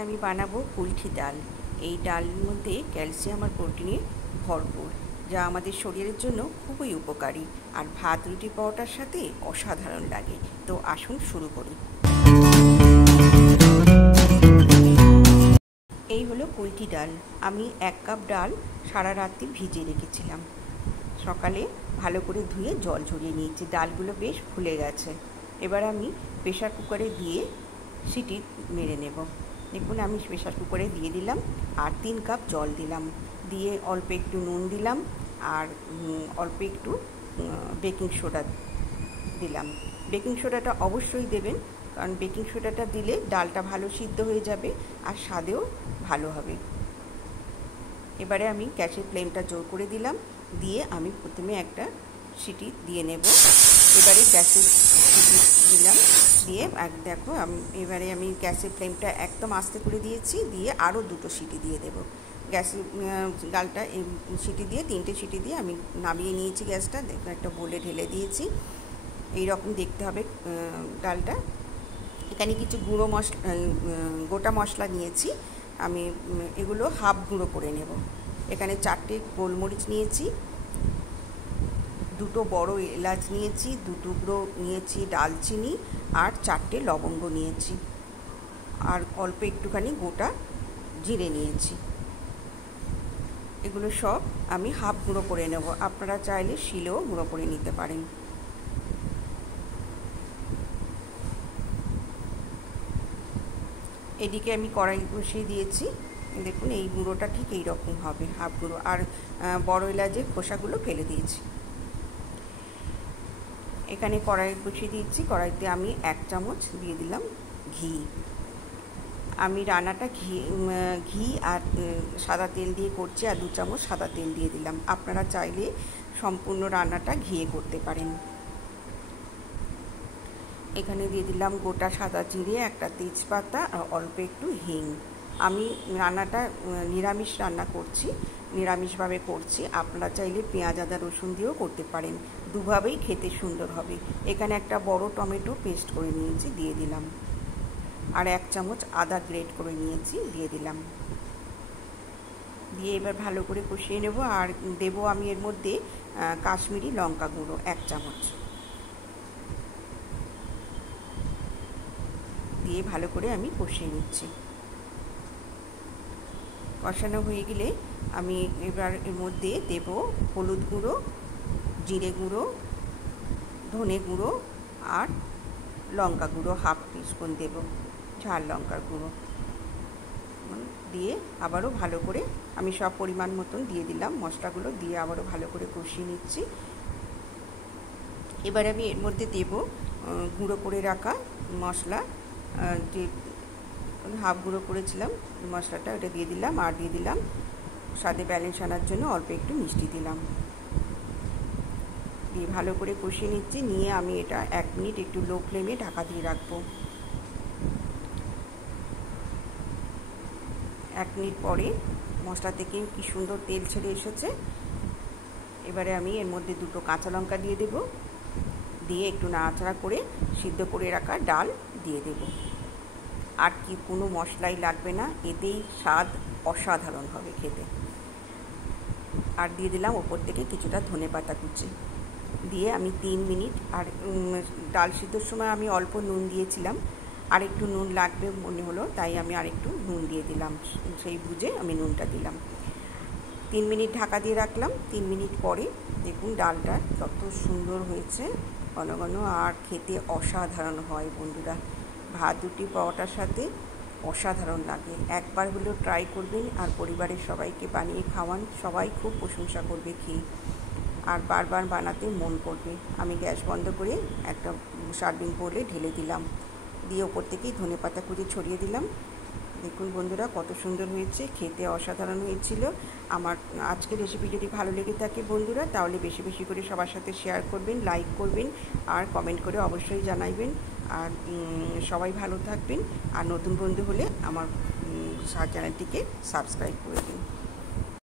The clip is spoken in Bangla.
আজকে আমি বানাবো কুলঠি ডাল। এই ডালের মধ্যে ক্যালসিয়াম আর প্রোটিনে ভরপুর, যা আমাদের শরীরের জন্য খুবই উপকারী আর ভাত রুটি পরোটার সাথে অসাধারণ লাগে। তো আসুন শুরু করি। এই হলো কুলঠি ডাল। আমি 1 কাপ ডাল সারা রাত্রি ভিজিয়ে রেখেছিলাম। সকালে ভালো করে ধুয়ে জল ঝরিয়ে নিয়েছি। ডালগুলো বেশ ফুলে গেছে। এবার আমি প্রেসার কুকারে দিয়ে সিটি মেরে নেব। দেখুন আমি প্রেসার কুকারে দিয়ে দিলাম আর 3 কাপ জল দিলাম, দিয়ে অল্প একটু নুন দিলাম আর অল্প একটু বেকিং সোডা দিলাম। বেকিং সোডাটা অবশ্যই দেবেন, কারণ বেকিং সোডাটা দিলে ডালটা ভালো সিদ্ধ হয়ে যাবে আর স্বাদেও ভালো হবে। এবারে আমি গ্যাসের ফ্লেমটা জোর করে দিলাম, দিয়ে আমি প্রথমে একটা সিটি দিয়ে নেব। এবারে গ্যাসের সিটি দিলাম, দিয়ে দেখো এবারে আমি গ্যাসের ফ্লেমটা একদম আস্তে করে দিয়েছি, দিয়ে আরও 2টো সিটি দিয়ে দেব। গ্যাসের ডালটা সিটি দিয়ে 3টে সিটি দিয়ে আমি নামিয়ে নিয়েছি গ্যাসটা। দেখো একটা বোলে ঢেলে দিয়েছি। এই রকম দেখতে হবে ডালটা। এখানে কিছু গোটা মশলা নিয়েছি আমি, এগুলো হাফ গুঁড়ো করে নেব। এখানে 4টে গোলমরিচ নিয়েছি, 2টো বড় এলাচ নিয়েছি, 2 টুকরো নিয়েছি ডালচিনি আর 4টে লবঙ্গ নিয়েছি, আর অল্প একটুখানি গোটা জিরে নিয়েছি। এগুলো সব আমি হাফ গুঁড়ো করে নেব। আপনারা চাইলে শিলেও গুঁড়ো করে নিতে পারেন। এদিকে আমি কড়াই বসিয়ে দিয়েছি। দেখুন এই গুঁড়োটা ঠিক এই রকম হবে, হাফ গুঁড়ো। আর বড় এলাচের খোসাগুলো ফেলে দিয়েছি। এখানে কড়াই বসিয়ে দিয়েছি। কড়াইতে আমি 1 চামচ দিয়ে দিলাম ঘি। আমি রান্নাটা ঘি আর সাদা তেল দিয়ে করছি, আর 2 চামচ সাদা তেল দিয়ে দিলাম। আপনারা চাইলে সম্পূর্ণ রান্নাটা ঘিয়ে করতে পারেন। এখানে দিয়ে দিলাম গোটা সাদা জিরে, একটা তেজপাতা আর অল্প একটু হিং। আমি রান্নাটা নিরামিষ রান্না করছি, নিরামিষভাবে করছি। আপনারা চাইলে পেঁয়াজ আদা রসুন দিয়েও করতে পারেন, দুভাবেই খেতে সুন্দর হবে। এখানে একটা বড় টমেটো পেস্ট করে নিয়েছি, দিয়ে দিলাম। আর 1 চামচ আদা গ্রেট করে নিয়েছি, দিয়ে দিলাম। দিয়ে এবার ভালো করে কষিয়ে নেব। আর দেব আমি এর মধ্যে কাশ্মীরি লঙ্কা গুঁড়ো 1 চামচ, দিয়ে ভালো করে আমি কষিয়ে নিচ্ছি। কষানো হয়ে গেলে আমি এবার এর মধ্যে দেব হলুদ গুঁড়ো, জিরে গুঁড়ো, ধনে গুঁড়ো আর লঙ্কা গুঁড়ো হাফ টিস্পুন দেব, ঝাল লঙ্কার গুঁড়ো দিয়ে আবারও ভালো করে আমি সব পরিমাণ মতন দিয়ে দিলাম। মশলাগুলো দিয়ে আবারও ভালো করে কষিয়ে নিচ্ছি। এবার আমি এর মধ্যে দেব গুঁড়ো করে রাখা মশলা, যে হাফ গুঁড়ো করেছিলাম মশলাটা, ওটা দিয়ে দিলাম। আর দিয়ে দিলাম স্বাদে ব্যালেন্স আনার জন্য অল্প একটু মিষ্টি দিলাম। দিয়ে ভালো করে কষিয়ে নিচ্ছি। নিয়ে আমি এটা 1 মিনিট একটু লো ফ্লেমে ঢাকা দিয়ে রাখবো। 1 মিনিট পরে মশলা থেকে কি সুন্দর তেল ছেড়ে এসেছে। এবারে আমি এর মধ্যে 2টো কাঁচা লঙ্কা দিয়ে দেব, দিয়ে একটু নাড়াচাড়া করে সিদ্ধ করে রাখা ডাল দিয়ে দেব। আর কি কোনো মশলাই লাগবে না, এতেই স্বাদ অসাধারণ হবে খেতে। আর দিয়ে দিলাম ওপর থেকে কিছুটা ধনেপাতা কুচি, দিয়ে আমি 3 মিনিট। আর ডাল সিদ্ধর সময় আমি অল্প নুন দিয়েছিলাম, আর একটু নুন লাগবে মনে হলো, তাই আমি আরেকটু নুন দিয়ে দিলাম, সেই বুঝে আমি নুনটা দিলাম। 3 মিনিট ঢাকা দিয়ে রাখলাম। 3 মিনিট পরে দেখুন ডালটা কত সুন্দর হয়েছে, ঘন ঘন, আর খেতে অসাধারণ হয় বন্ধুরা। ভাত রুটি পরোটার সাথে অসাধারণ লাগে। একবার হলেও ট্রাই করবেন আর পরিবারের সবাইকে বানিয়ে খাওয়ান, সবাই খুব প্রশংসা করবে খেয়ে, আর বারবার বানাতে মন করবে। আমি গ্যাস বন্ধ করে একটা সার্ভিং বোলে ঢেলে দিলাম, দিয়ে ওপর থেকেই ধনেপাতা কুচি ছড়িয়ে দিলাম। দেখুন বন্ধুরা কত সুন্দর হয়েছে, খেতে অসাধারণ হয়েছিল। আমার আজকের রেসিপি যদি ভালো লেগে থাকে বন্ধুরা, তাহলে বেশি বেশি করে সবার সাথে শেয়ার করবেন, লাইক করবেন আর কমেন্ট করে অবশ্যই জানাবেন। আর সবাই ভালো থাকবেন। আর নতুন বন্ধু হলে আমার চ্যানেলটিকে সাবস্ক্রাইব করে দিন।